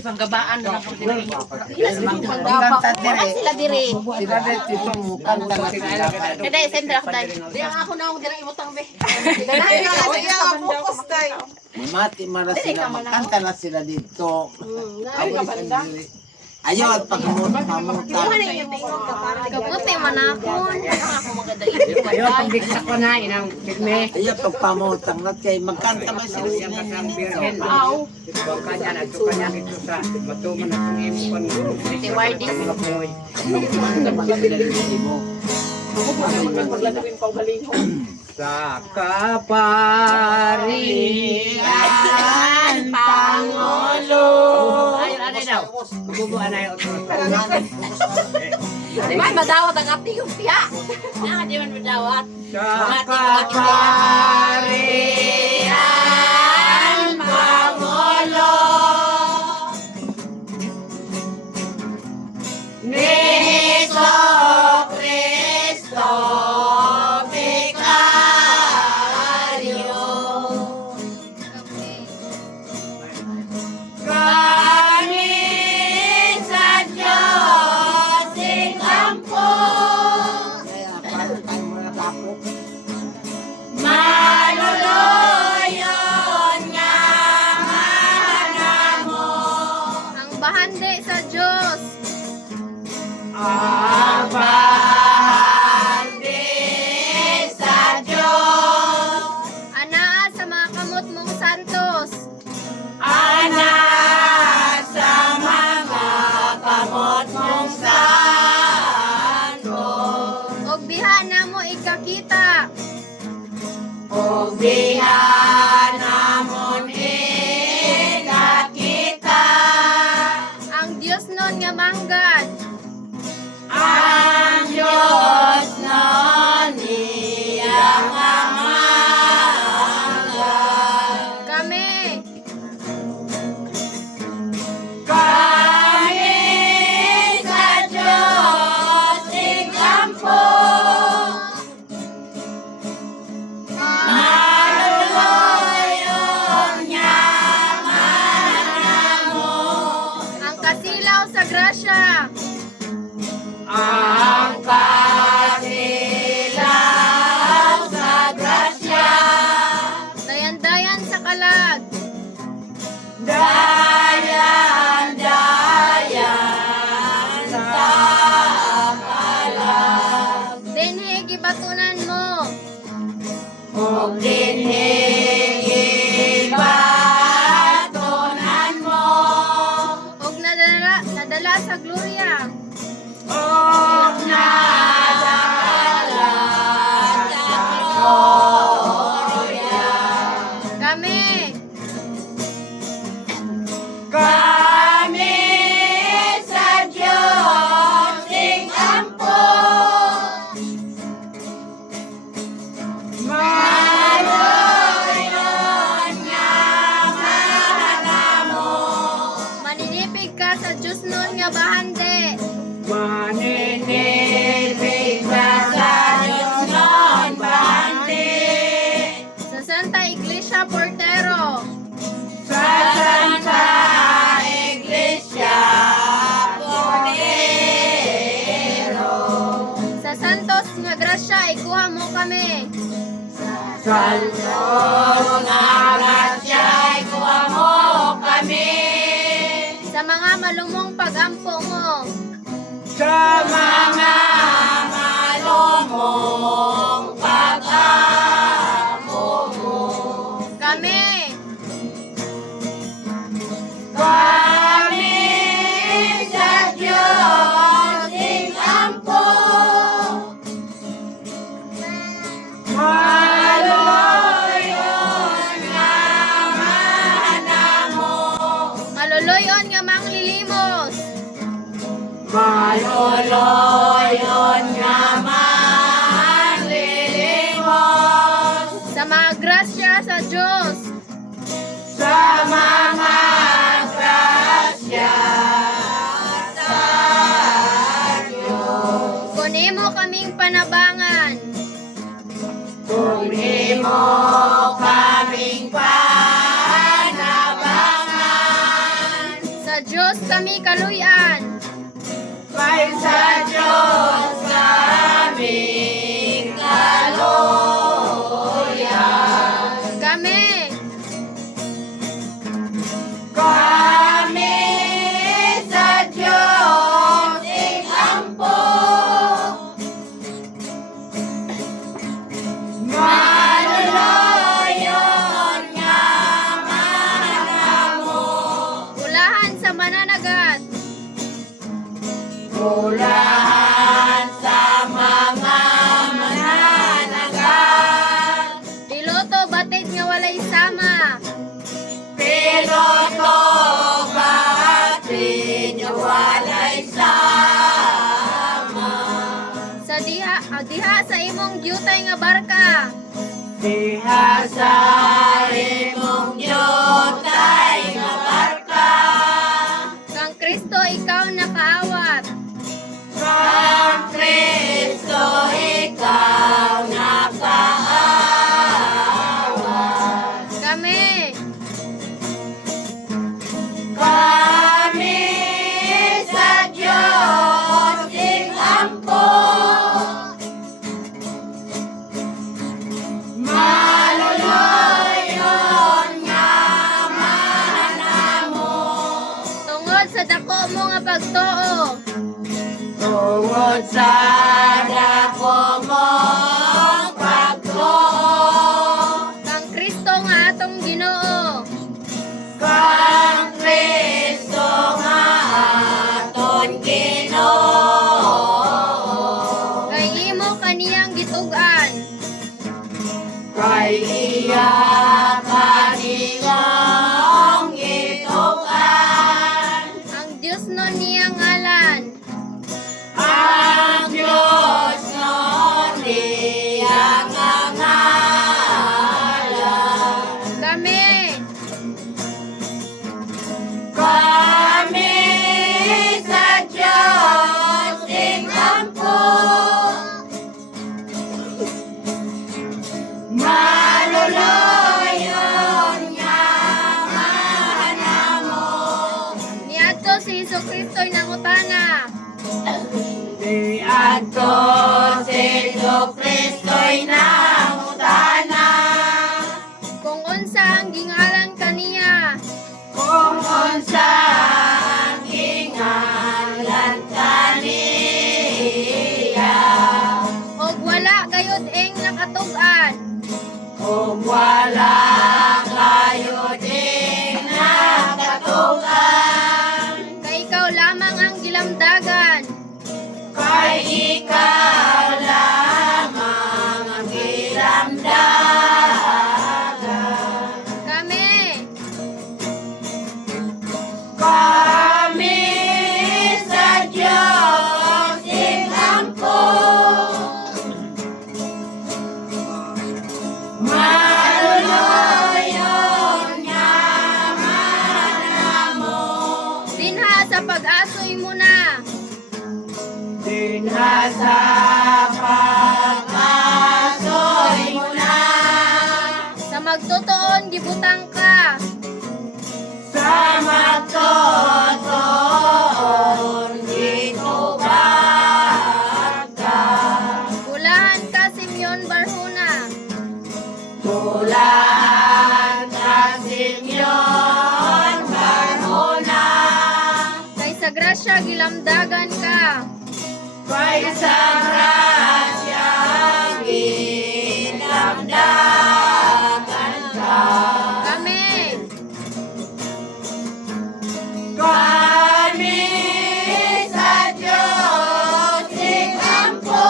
Panggabaan na lang po sila. Sila dire. Sila rin itong kanta na sila. Kada sender ako dai. Di ako na akong dirang imutang be. Dai na siya focus dai. Mamati mara sila, makanta na sila dito. Ayaw at pagmamutang. Kabuti man ako. Ako maganda ito. Ayaw, pag-diksak ko na, inang filme. Ayaw pagpamutang na kay magkanta ba sila Siya sila kasang dito. birhen. Ito ka dyan, at ito ka niya dito sa matuman at kung ipon. Tiwardi. Sa kaparian Pangulo. Ayun, ano daw? Bubuan na yun. Di ba madawat ang ati yung tiya? Di man madawat. Sa kaparian Pangulo. Ni Jesucristo. Bahande sa Diyos. Ang bahandi sa Diyos. Anaa sa mga kamot mong santos. Anak sa mga kamot mong santo. Og bihana mo ikakita. O bihan namon ikakita. Ang Diyos nun nga manggad. Ang Diyos na niyang amalan. Kami. Kami sa Diyos ikampo. Maluluyon niya manamo. Ang kasilaw sa grasya. Ang kasilaw sa grasya. Dayan-dayan sa kalag. Dayan, dayan sa kalag. Dinhi gibatunan mo. O dinhigibatunan mo. Og nadala sa gloria. O nadala sa gloria. Kami. Kami sa Diyos ikampo. Maluyon nga manamo. Maninipig ka sa Diyos nun nga bahande. Maninipig ka sa Diyos nun bahante. Sa Santa Iglesia Portero. Sa Santa Iglesia Portero. Sa santos nga grasya ikuha mo kami. Santos nga grasya ikuha mo kami. Sa mga malumong pagampo mo. Sa mga malumong pag-amo mo. Kami. Kami sa Diyos ikampo. Maluyon nga manamo. Maluluyon nga manglilimos. Maluluyon nga manlilimos. Sa mga grasya sa Diyos. Sa mga grasya sa Diyos. Kunin mo kaming panabangan. Kunin mo kaming panabangan. Diyos kami kaluyan. Kay sa Diyos kami kaluyan. Kami Kami sa Diyos ikampo. Maluluyon nga manamo. ulahan sa mananagat. Ulahan sa mga mananagat. Piloto batid nga walay sama. Piloto batid nga walay sama. Sa diha sa imong gyutay nga barka. Diha sa imong yutay nga barka. Kang Kristo ikaw nakaawat. Kang Kristo ikaw nakaawat. Kami Kami sa Diyos ikampo. Maluluyon nga manamo. tungod sa dako mo nga pagtuo. Tungod sa dako mong pagtuo. Kang Kristo nga atong Ginoo. Kang Kristo nga aton Ginoo. Kay imo kaniyang gitugan. Kay iya kaniyang gitugan. Ang Dios nun niyang ngalan. Ang Diyos nun niyang ngalan. Kami Kami sa Diyos ikampo. Maluluyon nga manamo. niadto si Jesucristo'y nangutana. Di ato si Kristo'y nangutana. Kung unsa ang gingalan kaniya. Kung unsa ang gingalan kaniya. Og wala gayud ing nakatug-an. Kung wala kayo din nakatugan. Kay ikaw lamang ang gilamdagan. Kay ikaw lamang ang ilamdagan. Kami Kami sa Diyos ikampo. Maluluyon nga manamo. dinha sa pag-asoy mo na. Dinha sa pag-asoy mo na. Sa magtutuon gibutang ka. Sa magtotoon gituban ka. Ulahan ka Simeon Barhuna. Tulahan ka Simeon Barhona. Kay sa grasya gilamdagan ka. Kay sa grasya ginamdagan ka. Kami Kami sa Diyos ikampo.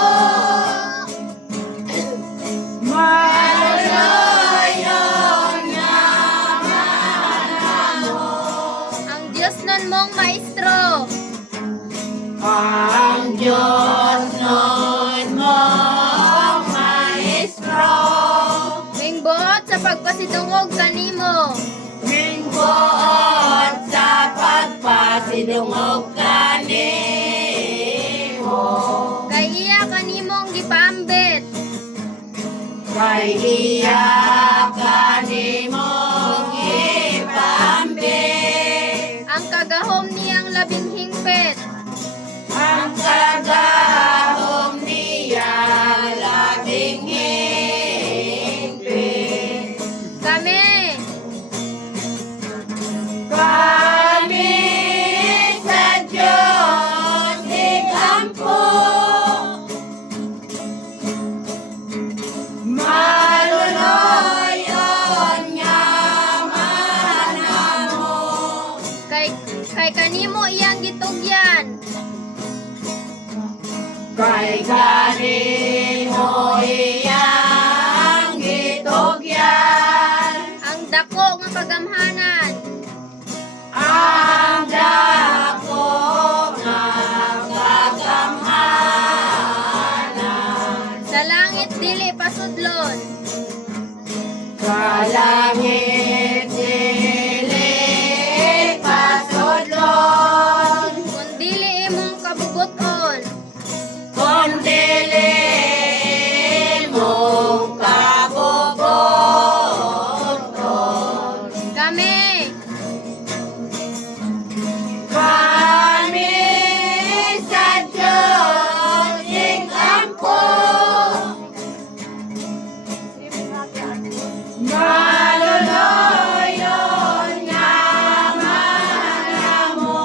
Maluluyon nga manamo. ang Dios nun mong maestro. Ang Diyos nun mong maestro. Ming buot sa pagpasidungog kanimo. Mingbuot sa pagpasidungog kanimo. Kay iya kanimong gipaambit. Kay iya kanimong ipambit. Ang kagahom niya Kay kanimo iyang gitugyan. Kay kanimo iyang gitugyan. Ang dako nga kagamhanan. Ang dako nga kagamhanan. Sa langit dili pasudlon. Sa langit dili pasudlon. Kung dili imong kabubuton. Kung dili mong kabubuton. Kami Kami sa Diyos ikampo. Maluluyon nga manamo.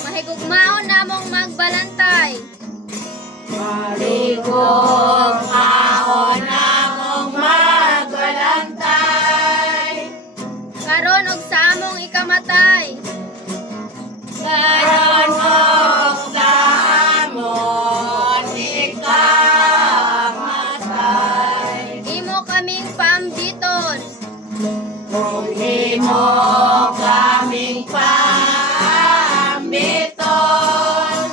mahigugmaon namong magbalantay. Maligog maon among magbalantay. Karon og sa among ikamatay. Karon og sa amon ikamatay. Imo kaming paambiton. Kung imo kaming paambiton.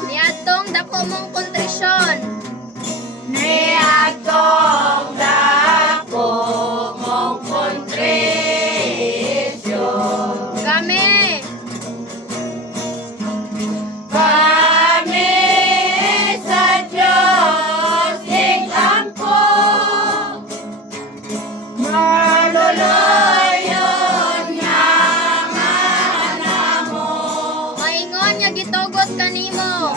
Niadtong dako mong kontrisyon. Niadtong dako mong kontrisyon. Kami Kami sa Diyos ikampo. Maluluyon nga manamo. maingon nga gitugot kanimo.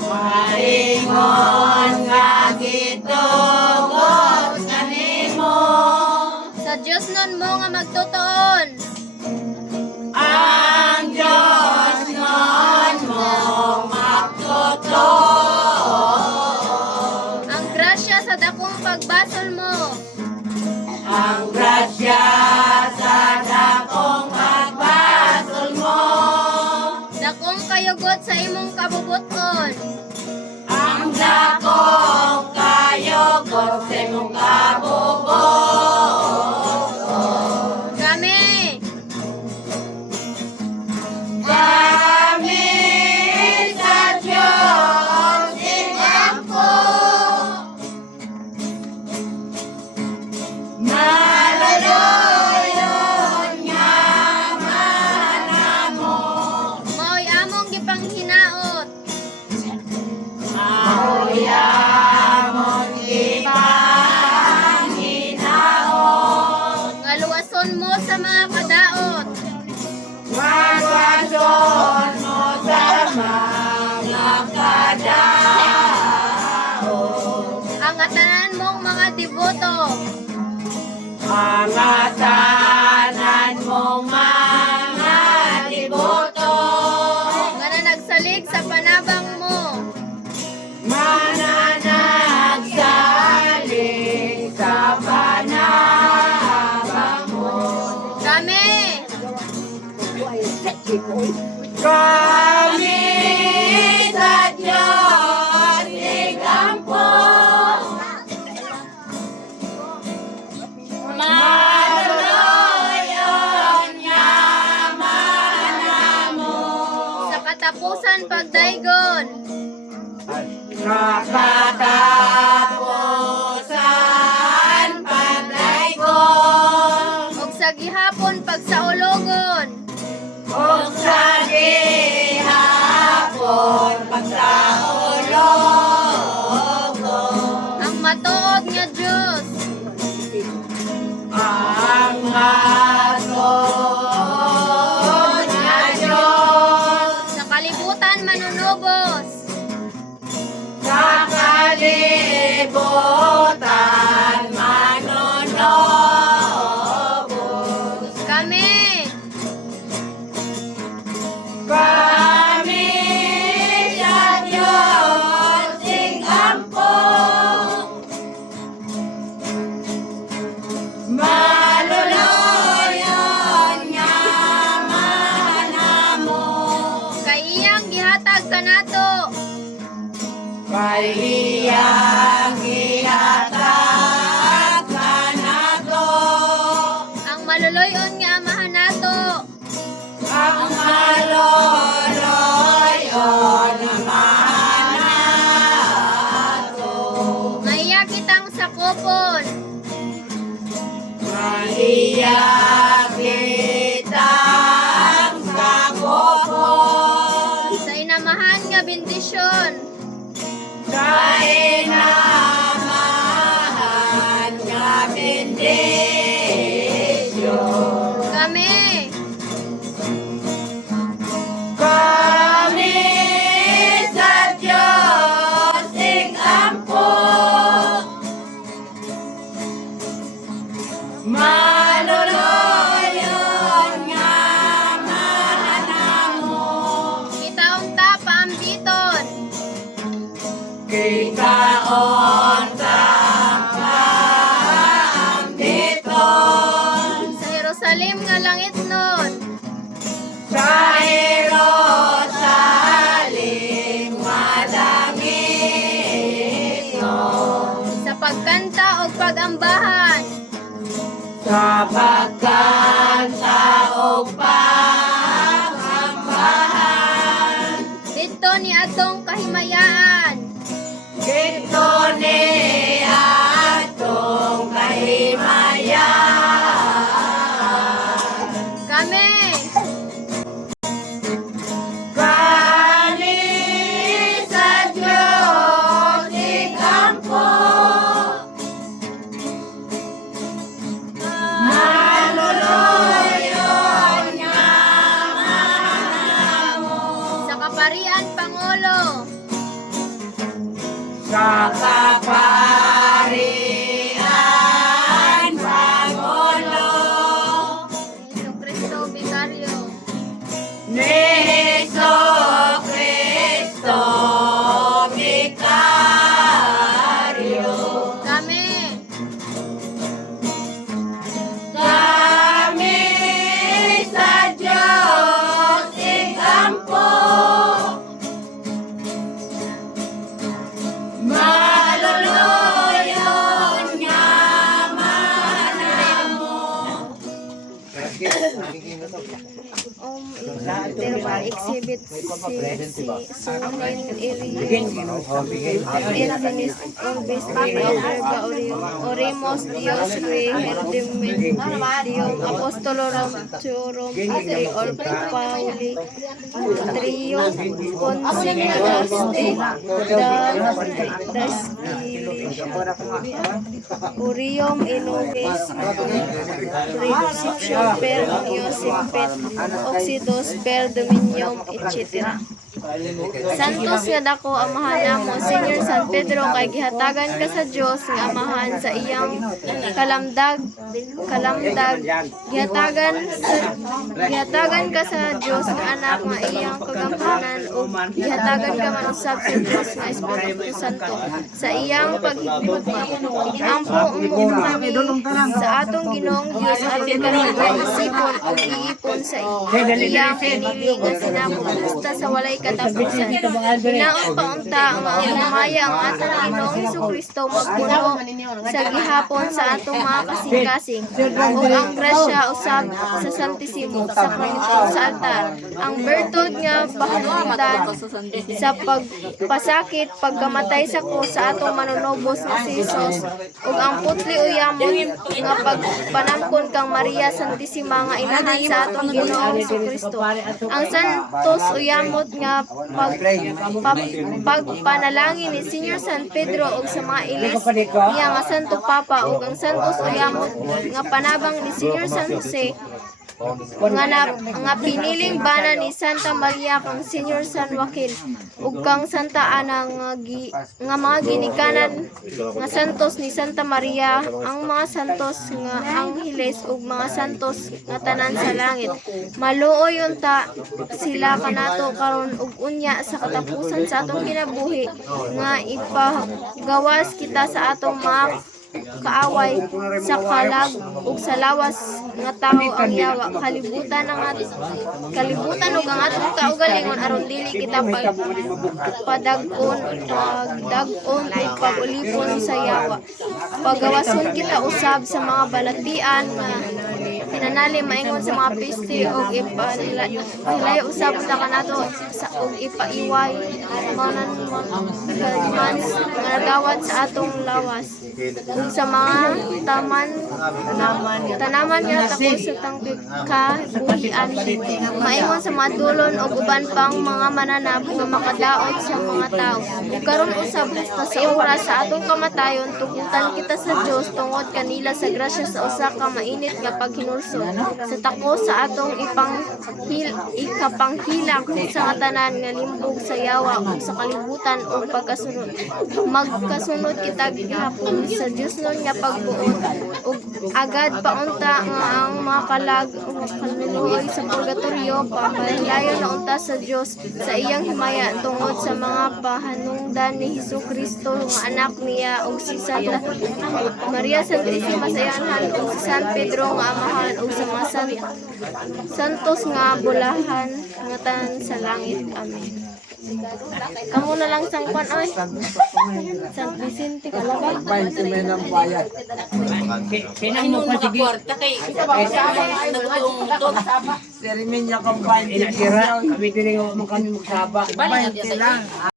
Maingon nga gitugot kanimo. Sa Dios nun mo nga magtutuon. Ang Diyos noon mong magtutuon. Ang grasya sa dakong pagbasol mo. Ang grasya sa dakong pagbasol mo. Dakong kayugot sa imong kabubuton. Ang dakong kayugot sa imong kabubuton. Kami Kami sa Diyos ikampo. Maluluyon nga manamo. mao'y among gipanghinaot. Mauyamon ipanginaon. Nga luwason mo sa mga kadaot. Magwason mo sa mga kadaon. Ang atanan mong mga devoto. Mga tanan mong mga deboto. Nga nanagsalig sa panabang mo. Mananagsalig sa panabang mo. Kami Kami sa Diyos ikampo. Maluluyon nga manamo. sa katapusan pagdaygon. Nakatapusan pagdaykon. Og sa gihapon pagsaulogon. O sa gihapon pagsaulog. Ang matuod nga Dios. Ang matod nga Diyos. Sa kalibutan manunubos. Sa kalibutan manonobos. Kami Maliyang gihatag kanato, ang maluluyon nga amahan nato. ang maloloyon amahan nato. Maiya kitang sakupon. Maliyang kitang sakopon, Sa inamahan nga bendisyon. sa inamahan nga bendisyon. Kami, Kami sa Diyos ampo, maluluyon nga manamo, kitaong tapa ambiton. kitaon sa paambiton, Sa Jerusalem nga langit nun. sa Jerusalem malangit nun. Sa pagkanta o pagambahan. Sa pagkanta o pagambahan, Dito ni atong kahimayaan. dito ni atong kahimayan. Kami, Kami sa Diyos ikampo, maluluyon nga manamo, sa kaparian Pangulo. sa kaparian Pangulo Jesucristo Vicario. ni Jesucristo Vicario. Kami, Kami sa Diyos ikampo, maluluyon nga manamo. Pero exhibit si Sunin Irinis Orbis Verba Orimos Dios Cui Herdimin Dium Apostolorum Turum Patri Orbe Pauli Trium Consignatus Das Urium Inubis Reductio per Iosipet Oxidos per Dominium etc. Santos nga dako amahan namo Senior San Pedro kay gihatagan ka sa Dios nga amahan sa iyang kalamdag gihatagan ka sa Dios nga anak nga iyang kagamhanan ug gihatagan ka man usab sa Dios nga Espiritu Santo sa iyang paghigugma. Iampo kami sa atong Ginoong Dios ating kanang isipon ug iipon sa iyang pinili nga sinabot basta sa walay katapusan. Hinaon pa unta nga hinamaya ang atong Ginoong Jesucristo magpuno sa gihapon sa atong mga kasing-kasing ug ang grasya usab sa Santisimo sa pangitong sa altar. Ang bertod nga pahalutan sa pagpasakit pagkamatay sa krus sa atong manunobos nga si Jesus ug ang putli uyamon nga pagpanamkon kang Maria Santisima nga inahan sa atong Ginoong Jesucristo. Ang santos uyamot nga pagpanalangin ni Senior San Pedro ug sa mga ilis niya nga Santo Papa ug ang santos uyamot nga panabang ni Senior San Jose nga piniling bana ni Santa Maria kang Senior San Joaquin ug kang Santa Ana nga mga ginikanan nga santos ni Santa Maria, ang mga santos nga angheles ug mga santos nga tanan sa langit. Maluoy unta sila kanato karon ug unya sa katapusan sa atong kinabuhi nga ipagawas kita sa atong mga kaaway sa kalag ug sa lawas nga tawo ang yawa kalibutan ug ang atong kaugalingon aron dili kita pagdagon ug pag-ulipon sa yawa. Pagawason kita usab sa mga balatian nga hinanali maingon sa mga piste ug ipalayo usab ta kanato ug ipaiway manan man nga nagawad sa atong lawas ug sa mga tanaman nga takos sa tangkig kabuhian maingon sa mga dulon ug uban pang mga mananap nga makadaot sa mga tawo. Karon usab hasta sa oras sa atong kamatayon tugutan kita sa Dios tungod kanila sa grasya sa usa ka mainit nga paghinulsol sa takos sa atong ikapanghilak sa nga tanan nga limbog sa yawa ug sa kalibutan ug pagkasunod magkasunod kita gihapon sa Dios nun nga pagbuot ug agad paunta nga ang mga kalag kaluluoy sa purgatorio pamalayo na unta sa Dios sa iyang himaya tungod sa mga pahanungdan ni Hesukristo nga anak niya ug si Santa Maria Santísima sa iyanhan ug si San Pedro nga amahan ug sa mga santos nga bulahan nga tanan sa langit. Amen. Kamu na lang sang kwan oy. San Vicente Calaba. Pinang mo pa sige. Kay Seriminya combined. Kami din mo kami magsaba. Balik na